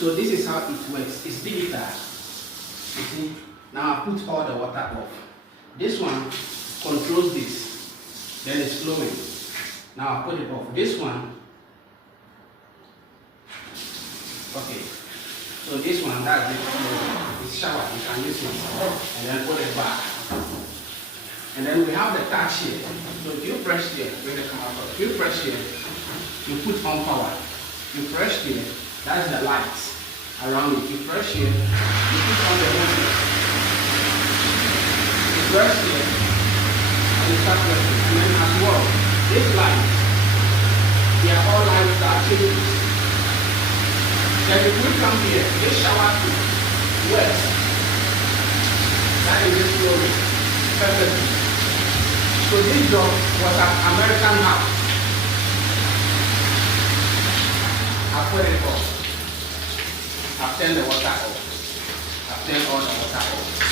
So this is how it works. It's digital. You see? Now I put all the water off. This one controls this. Then it's flowing. Now I put it off. This one. Okay. So this one, that's it. It's shower. You can use it. And then put it back. And then we have the touch here. So if you press here, bring the camera up. If you press here, you put on power. You press here, that's the lights around it. You press here, you put on the motor. You press here, and you start pressing. And then as well, these lights, they are all lights that are changes. Then if we come here, this shower to west, that is this flowing perfectly. So this job was an American house. I put it off. I've turned the water off. I've turned all the water off.